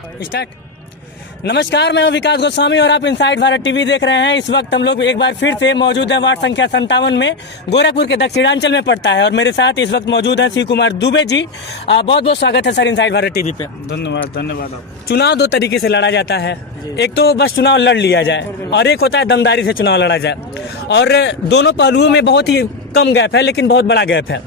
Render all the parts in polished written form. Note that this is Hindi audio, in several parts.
स्टार्ट। नमस्कार, मैं हूं विकास गोस्वामी और आप इनसाइड भारत टीवी देख रहे हैं। इस वक्त हम लोग एक बार फिर से मौजूद हैं वार्ड संख्या 57 में, गोरखपुर के दक्षिणांचल में पड़ता है और मेरे साथ इस वक्त मौजूद हैं शिव कुमार दुबे जी। बहुत बहुत स्वागत है सर इनसाइड भारत टीवी पे। धन्यवाद आप। चुनाव दो तरीके से लड़ा जाता है, एक तो बस चुनाव लड़ लिया जाए और एक होता है दमदारी से चुनाव लड़ा जाए, और दोनों पहलुओं में बहुत ही कम गैप है लेकिन बहुत बड़ा गैप है।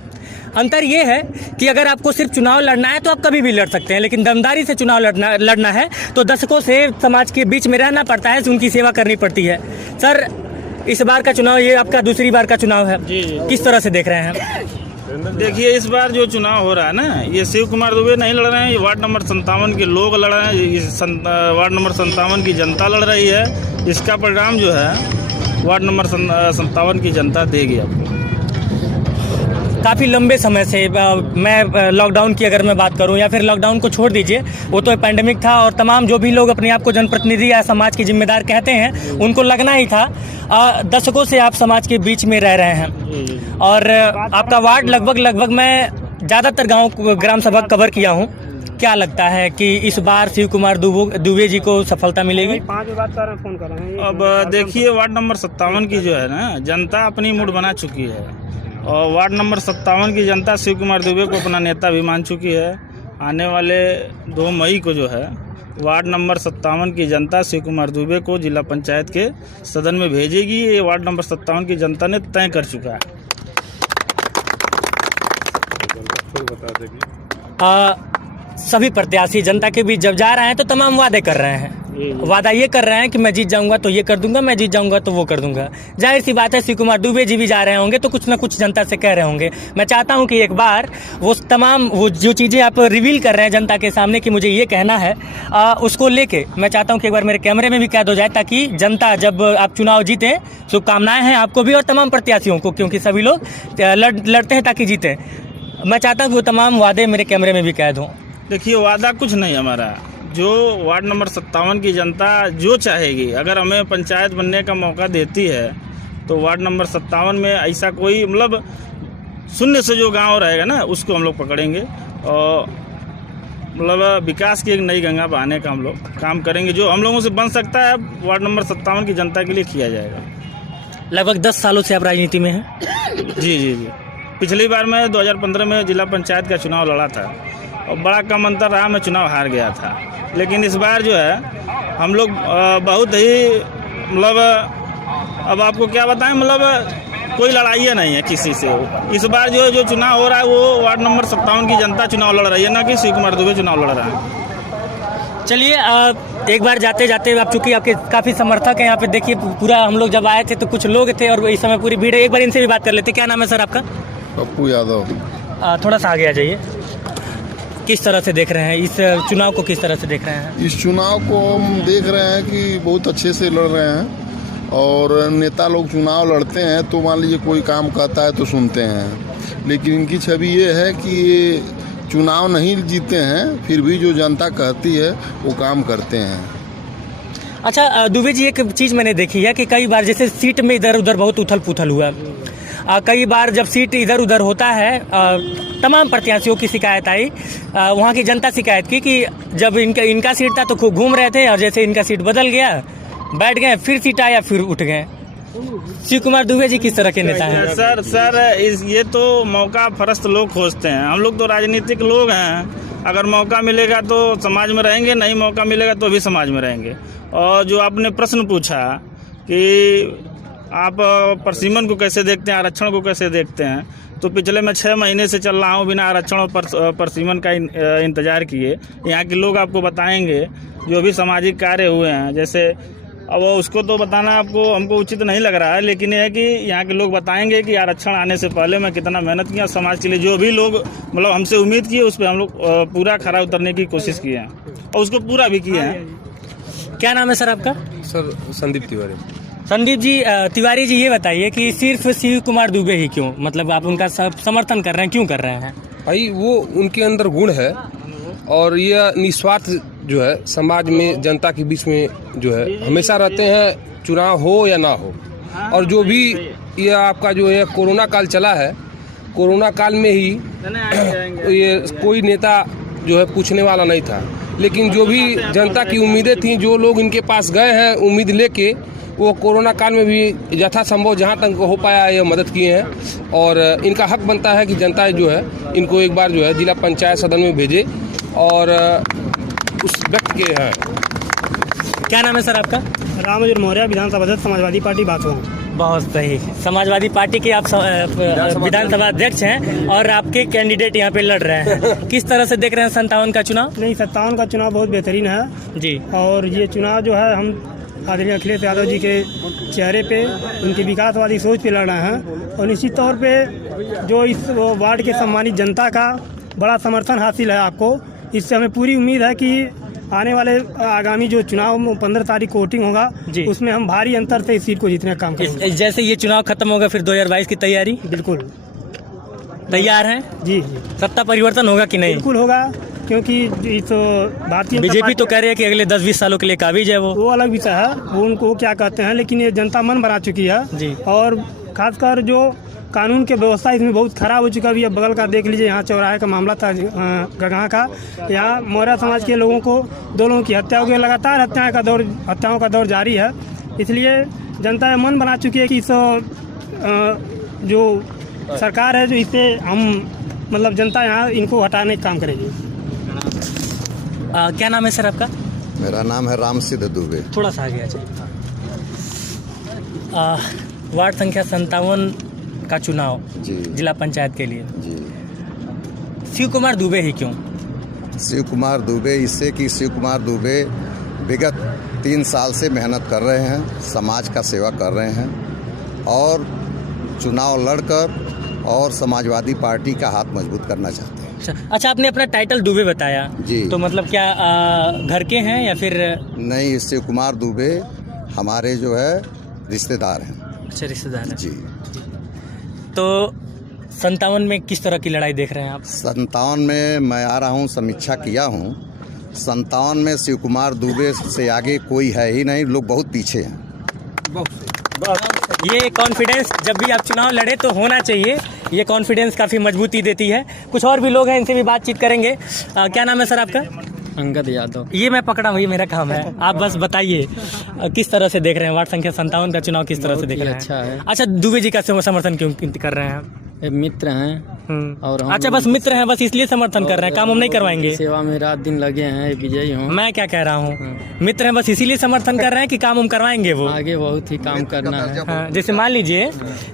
अंतर ये है कि अगर आपको सिर्फ चुनाव लड़ना है तो आप कभी भी लड़ सकते हैं, लेकिन दमदारी से चुनाव लड़ना है तो दशकों से समाज के बीच में रहना पड़ता है, उनकी सेवा करनी पड़ती है। सर, इस बार का चुनाव ये आपका दूसरी बार का चुनाव है, जी। किस तरह से देख रहे हैं? देखिए, इस बार जो चुनाव हो रहा है ना, ये शिव कुमार दुबे नहीं लड़ रहे हैं, ये वार्ड नंबर 57 के लोग लड़ रहे हैं, वार्ड नंबर 57 की जनता लड़ रही है। इसका परिणाम जो है वार्ड नंबर 57 की जनता देगी आपको। काफ़ी लंबे समय से मैं लॉकडाउन की अगर मैं बात करूं या फिर लॉकडाउन को छोड़ दीजिए, वो तो पैंडेमिक था और तमाम जो भी लोग अपने आप को जनप्रतिनिधि या समाज के जिम्मेदार कहते हैं उनको लगना ही था। दशकों से आप समाज के बीच में रह रहे हैं और आपका वार्ड लगभग मैं ज़्यादातर ग्राम सभा कवर किया हूँ। क्या लगता है कि इस बार शिव कुमार दुबे जी को सफलता मिलेगी? अब देखिए, वार्ड नंबर 57 की जो है ना, जनता अपनी मूड बना चुकी है और वार्ड नंबर 57 की जनता शिव कुमार दुबे को अपना नेता भी मान चुकी है। आने वाले 2 मई को जो है वार्ड नंबर 57 की जनता शिव कुमार दुबे को जिला पंचायत के सदन में भेजेगी। ये वार्ड नंबर 57 की जनता ने तय कर चुका है। सभी प्रत्याशी जनता के बीच जब जा रहे हैं तो तमाम वादे कर रहे हैं। वादा ये कर रहे हैं कि मैं जीत जाऊंगा तो ये कर दूंगा, मैं जीत जाऊंगा तो वो कर दूंगा। जाहिर सी बात है, शिव कुमार दुबे जी भी जा रहे होंगे तो कुछ ना कुछ जनता से कह रहे होंगे। मैं चाहता हूं कि एक बार वो जो चीज़ें आप रिवील कर रहे हैं जनता के सामने कि मुझे ये कहना है, उसको लेके मैं चाहता हूं कि एक बार मेरे कैमरे में भी कैद हो जाए, ताकि जनता जब आप चुनाव जीतें, शुभकामनाएं हैं आपको भी और तमाम प्रत्याशियों को, क्योंकि सभी लोग लड़ते हैं ताकि जीतें। मैं चाहता हूँ कि वो तमाम वादे मेरे कैमरे में भी कैद हों। देखिए, वादा कुछ नहीं हमारा, जो वार्ड नंबर 57 की जनता जो चाहेगी, अगर हमें पंचायत बनने का मौका देती है तो वार्ड नंबर 57 में ऐसा कोई मतलब शून्य से जो गांव रहेगा ना, उसको हम लोग पकड़ेंगे और मतलब विकास की एक नई गंगा बहाने का हम लोग काम करेंगे। जो हम लोगों से बन सकता है वार्ड नंबर 57 की जनता के लिए किया जाएगा। लगभग 10 सालों से आप राजनीति में हैं? जी। पिछली बार मैं 2015 में जिला पंचायत का चुनाव लड़ा था और बड़ा कम अंतर रहा, मैं चुनाव हार गया था। लेकिन इस बार जो है हम लोग बहुत ही मतलब, अब आपको क्या बताएं, मतलब कोई लड़ाई नहीं है किसी से। इस बार जो चुनाव हो रहा है वो वार्ड नंबर 57 की जनता चुनाव लड़ रही है, ना कि शिव कुमार दुबे चुनाव लड़ रहा है। चलिए, एक बार जाते जाते आप, चूँकि आपके काफ़ी समर्थक हैं यहाँ पे, देखिए पूरा हम लोग जब आए थे तो कुछ लोग थे और इस समय पूरी भीड़ है। एक बार इनसे भी बात कर लेते। क्या नाम है सर आपका? पप्पू यादव। थोड़ा सा आगे आ जाइए। किस तरह से देख रहे हैं इस चुनाव को, किस तरह से देख रहे हैं? इस चुनाव को हम देख रहे हैं कि बहुत अच्छे से लड़ रहे हैं और नेता लोग चुनाव लड़ते हैं तो मान लीजिए कोई काम कहता है तो सुनते हैं, लेकिन इनकी छवि ये है कि ये चुनाव नहीं जीते हैं, फिर भी जो जनता कहती है वो काम करते हैं। अच्छा दुबे जी, एक चीज़ मैंने देखी है कि कई बार जैसे सीट में इधर उधर बहुत उथल पुथल हुआ। कई बार जब सीट इधर उधर होता है, तमाम प्रत्याशियों की शिकायत आई, वहाँ की जनता शिकायत की कि जब इनका सीट था तो खूब घूम रहे थे और जैसे इनका सीट बदल गया, बैठ गए, फिर सीट आया, फिर उठ गए। शिव कुमार दुबे जी किस तरह के नेता हैं? सर ये तो मौका फरस्त लोग खोजते हैं। हम लोग तो राजनीतिक लोग हैं, अगर मौका मिलेगा तो समाज में रहेंगे, नहीं मौका मिलेगा तो भी समाज में रहेंगे। और जो आपने प्रश्न पूछा कि आप परसीमन को कैसे देखते हैं, आरक्षण को कैसे देखते हैं, तो पिछले मैं 6 महीने से चल रहा हूँ बिना आरक्षण और परसीमन का इंतजार किए। यहाँ के लोग आपको बताएंगे जो भी सामाजिक कार्य हुए हैं, जैसे अब उसको तो बताना आपको हमको उचित नहीं लग रहा है, लेकिन यह है कि यहाँ के लोग बताएंगे कि आरक्षण आने से पहले मैं कितना मेहनत किया समाज के लिए। जो भी लोग मतलब हमसे उम्मीद किए उस पर हम लोग पूरा खरा उतरने की कोशिश किए हैं और उसको पूरा भी किए हैं। क्या नाम है सर आपका? सर संदीप तिवारी। संदीप जी, तिवारी जी, ये बताइए कि सिर्फ शिव कुमार दुबे ही क्यों, मतलब आप उनका समर्थन कर रहे हैं, क्यों कर रहे हैं? भाई वो उनके अंदर गुण है और ये निस्वार्थ जो है समाज में जनता के बीच में जो है हमेशा रहते हैं, चुनाव हो या ना हो। और जो भी ये आपका जो है कोरोना काल चला है, कोरोना काल में ही ये कोई नेता जो है पूछने वाला नहीं था। लेकिन जो भी जनता की उम्मीदें थी, जो लोग इनके पास गए हैं उम्मीद लेके, वो कोरोना काल में भी यथासंभव जहाँ तक हो पाया ये मदद किए हैं। और इनका हक बनता है कि जनता जो है इनको एक बार जो है जिला पंचायत सदन में भेजे और उस व्यक्ति के हैं। क्या नाम है सर आपका? रामजोर मौर्य, विधानसभा अध्यक्ष, समाजवादी पार्टी बासवा। बहुत सही। समाजवादी पार्टी के आप विधानसभा अध्यक्ष हैं और आपके कैंडिडेट यहाँ पे लड़ रहे हैं। किस तरह से देख रहे हैं 57 का चुनाव? नहीं, 57 का चुनाव बहुत बेहतरीन है जी। और ये चुनाव जो है हम आदरणीय अखिलेश यादव जी के चेहरे पे, उनकी विकासवादी सोच पे लड़ रहे हैं और निश्चित तौर पे जो इस वार्ड के सम्मानित जनता का बड़ा समर्थन हासिल है आपको। इससे हमें पूरी उम्मीद है कि आने वाले आगामी जो चुनाव 15 तारीख को वोटिंग होगा, उसमें हम भारी अंतर से इस सीट को जीतने का काम करेंगे। जैसे ये चुनाव खत्म होगा फिर 2022 की तैयारी बिल्कुल तैयार है? जी। सत्ता परिवर्तन होगा कि नहीं? बिल्कुल होगा, क्योंकि इस भारतीय बीजेपी तो कह रही है कि अगले 10-20 सालों के लिए काबिज है वो अलग विषय है, वो उनको क्या कहते हैं, लेकिन ये जनता मन बना चुकी है जी। और खासकर जो कानून के व्यवस्था इसमें बहुत खराब हो चुका है। अब बगल का देख लीजिए, यहाँ चौराहे का मामला था गगहा का, यहाँ मौर्य समाज के लोगों को 2 लोगों की हत्या हो गई। लगातार हत्याओं का दौर जारी है, इसलिए जनता मन बना चुकी है कि इस जो सरकार है, जो इसे हम मतलब जनता यहाँ इनको हटाने का काम करेगी। क्या नाम है सर आपका? मेरा नाम है राम सिद्ध दुबे। थोड़ा सा आगे आ जाइए। वार्ड संख्या 57 का चुनाव जी जिला पंचायत के लिए जी। शिव कुमार दुबे ही क्यों? शिव कुमार दुबे इससे कि शिव कुमार दुबे विगत 3 साल से मेहनत कर रहे हैं, समाज का सेवा कर रहे हैं और चुनाव लड़कर और समाजवादी पार्टी का हाथ मजबूत करना चाहते हैं। अच्छा, आपने अपना टाइटल दुबे बताया जी। तो मतलब क्या घर के हैं या फिर? नहीं, शिव कुमार दुबे हमारे जो है रिश्तेदार हैं। अच्छा, रिश्तेदार हैं जी। तो 57 में किस तरह की लड़ाई देख रहे हैं आप? 57 में मैं आ रहा हूँ, समीक्षा किया हूँ। 57 में शिव कुमार दुबे से आगे कोई है ही नहीं, लोग बहुत पीछे हैं। ये कॉन्फिडेंस जब भी आप चुनाव लड़े तो होना चाहिए, ये कॉन्फिडेंस काफ़ी मजबूती देती है। कुछ और भी लोग हैं, इनसे भी बातचीत करेंगे। क्या नाम है सर आपका? अंगद यादव। ये मैं पकड़ा हूँ, ये मेरा काम है। आप बस बताइए किस तरह से देख रहे हैं वार्ड संख्या 57 का चुनाव, किस तरह से देख रहे हैं? अच्छा है। अच्छा, दुबे जी का समर्थन क्यों कर रहे हैं? मित्र हैं और हम अच्छा, बस मित्र हैं, बस इसलिए समर्थन कर रहे हैं, काम हम नहीं करवाएंगे? सेवा में रात दिन लगे हैं, विजयी हूँ। मैं क्या कह रहा हूँ, मित्र हैं बस इसीलिए समर्थन कर रहे हैं कि काम हम करवाएंगे? वो आगे बहुत ही काम करना है। हाँ, जैसे मान लीजिए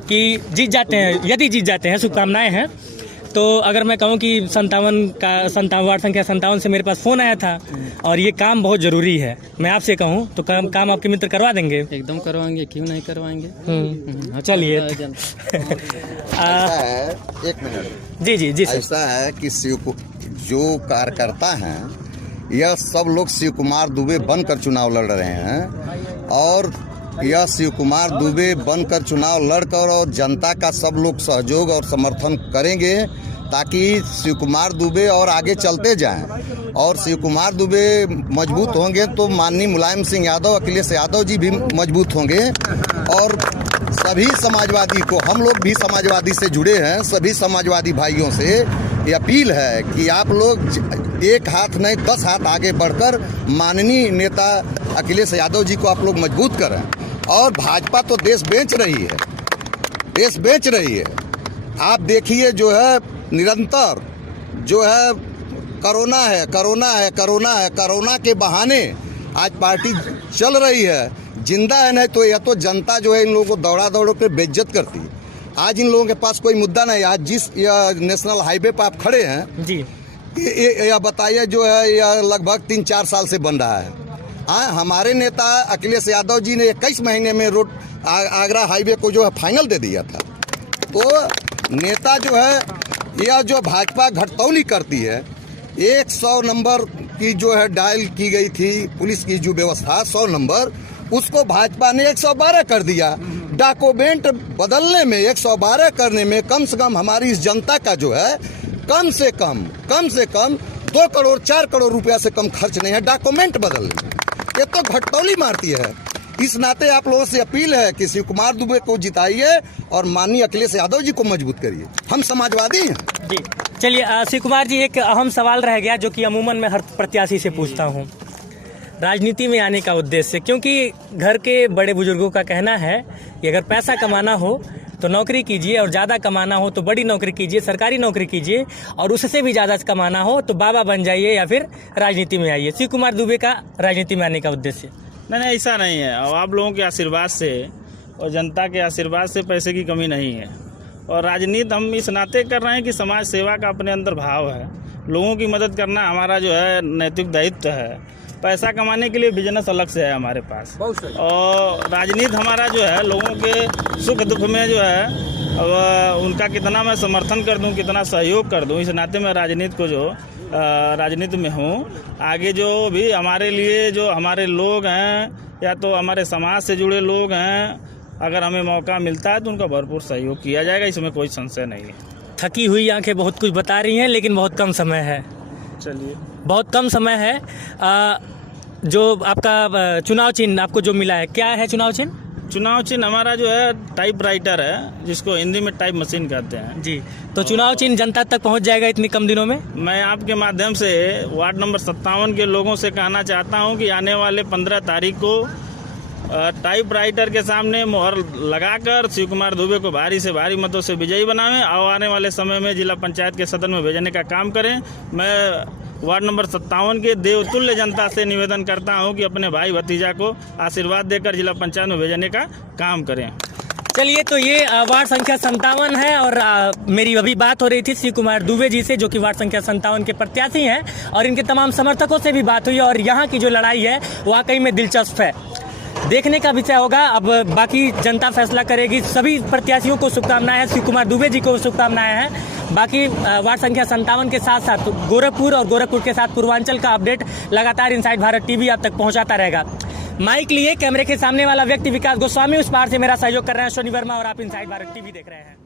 कि जीत जाते हैं, यदि जीत जाते हैं, शुभकामनाएं हैं, तो अगर मैं कहूँ कि 57 वार्ड संख्या 57 से मेरे पास फ़ोन आया था और ये काम बहुत ज़रूरी है, मैं आपसे कहूँ तो काम आपके मित्र करवा देंगे? एकदम करवाएंगे, क्यों नहीं करवाएंगे। चलिए। ऐसा है, 1 मिनट। जी सर। ऐसा है कि जो कार्यकर्ता हैं, यह सब लोग शिव कुमार दुबे बनकर चुनाव लड़ रहे हैं और यह शिव कुमार दुबे बनकर चुनाव लड़कर और जनता का सब लोग सहयोग और समर्थन करेंगे ताकि शिव कुमार दुबे और आगे चलते जाएं। और शिव कुमार दुबे मजबूत होंगे तो माननीय मुलायम सिंह यादव, अखिलेश यादव जी भी मजबूत होंगे। और सभी समाजवादी को, हम लोग भी समाजवादी से जुड़े हैं, सभी समाजवादी भाइयों से ये अपील है कि आप लोग एक हाथ नहीं 10 हाथ आगे बढ़कर माननीय नेता अखिलेश यादव जी को आप लोग मजबूत करें। और भाजपा तो देश बेच रही है। आप देखिए जो है निरंतर जो है कोरोना के बहाने आज पार्टी चल रही है, जिंदा है। नहीं तो यह तो जनता जो है इन लोगों को दौड़ के बेइज्जत करती है। आज इन लोगों के पास कोई मुद्दा नहीं। आज जिस नेशनल हाईवे पर आप खड़े हैं जी, यह बताइए जो है यह लगभग 3-4 साल से बन रहा है। हमारे नेता अखिलेश यादव जी ने 21 महीने में रोड आगरा हाईवे को जो है फाइनल दे दिया था। तो नेता जो है यह जो भाजपा घटतौली करती है, 100 नंबर की जो है डायल की गई थी पुलिस की जो व्यवस्था 100 नंबर, उसको भाजपा ने 112 कर दिया। डॉक्यूमेंट बदलने में 112 करने में कम से कम हमारी इस जनता का जो है कम से कम 2 करोड़ 4 करोड़ रुपया से कम खर्च नहीं है डॉक्यूमेंट बदलने में। ये तो घटतौली मारती है। इस नाते आप लोगों से अपील है कि शिव कुमार दुबे को जिताइए और माननीय अखिलेश यादव जी को मजबूत करिए। हम समाजवादी हैं। जी चलिए शिव कुमार जी, एक अहम सवाल रह गया जो कि अमूमन मैं हर प्रत्याशी से पूछता हूँ, राजनीति में आने का उद्देश्य। क्योंकि घर के बड़े बुजुर्गों का कहना है कि अगर पैसा कमाना हो तो नौकरी कीजिए, और ज़्यादा कमाना हो तो बड़ी नौकरी कीजिए, सरकारी नौकरी कीजिए, और उससे भी ज़्यादा कमाना हो तो बाबा बन जाइए या फिर राजनीति में आइए। शिव कुमार दुबे का राजनीति में आने का उद्देश्य? नहीं, ऐसा नहीं है। और आप लोगों के आशीर्वाद से और जनता के आशीर्वाद से पैसे की कमी नहीं है। और राजनीति हम इस नाते कर रहे हैं कि समाज सेवा का अपने अंदर भाव है, लोगों की मदद करना हमारा जो है नैतिक दायित्व है। पैसा कमाने के लिए बिजनेस अलग से है हमारे पास, और राजनीति हमारा जो है लोगों के सुख दुख में जो है उनका कितना मैं समर्थन कर दूं, कितना सहयोग कर दूं, इस नाते मैं राजनीति को जो राजनीति में हूँ। आगे जो भी हमारे लिए जो हमारे लोग हैं या तो हमारे समाज से जुड़े लोग हैं, अगर हमें मौका मिलता है तो उनका भरपूर सहयोग किया जाएगा, इसमें कोई संशय नहीं है। थकी हुई आंखें बहुत कुछ बता रही हैं, लेकिन बहुत कम समय है। चलिए, बहुत कम समय है। जो आपका चुनाव चिन्ह आपको जो मिला है, क्या है चुनाव चिन्ह? चुनाव चिन्ह हमारा जो है टाइप राइटर है, जिसको हिंदी में टाइप मशीन कहते हैं। जी, तो चुनाव चिन्ह जनता तक पहुंच जाएगा इतनी कम दिनों में? मैं आपके माध्यम से वार्ड नंबर 57 के लोगों से कहना चाहता हूं कि आने वाले 15 तारीख को टाइप राइटर के सामने मोहर लगाकर शिव कुमार दुबे को भारी से भारी मतों से विजयी बनावें, और आने वाले समय में जिला पंचायत के सदन में भेजने का काम करें। मैं वार्ड नंबर 57 के देवतुल्य जनता से निवेदन करता हूं कि अपने भाई भतीजा को आशीर्वाद देकर जिला पंचायत में भेजने का काम करें। चलिए, तो ये वार्ड संख्या 57 है, और मेरी अभी बात हो रही थी शिव कुमार दुबे जी से, जो कि वार्ड संख्या 57 के प्रत्याशी हैं, और इनके तमाम समर्थकों से भी बात हुई। और यहाँ की जो लड़ाई है वाकई में दिलचस्प है, देखने का विषय होगा। अब बाकी जनता फैसला करेगी। सभी प्रत्याशियों को शुभकामनाएं हैं, शिव कुमार दुबे जी को शुभकामनाएं हैं। बाकी वार्ड संख्या 57 के साथ साथ गोरखपुर और गोरखपुर के साथ पूर्वांचल का अपडेट लगातार इनसाइड भारत टीवी आप तक पहुंचाता रहेगा। माइक लिए कैमरे के सामने वाला व्यक्ति विकास गोस्वामी, उस पार से मेरा सहयोग कर रहे हैं शनि वर्मा, और आप इनसाइड भारत टीवी देख रहे हैं।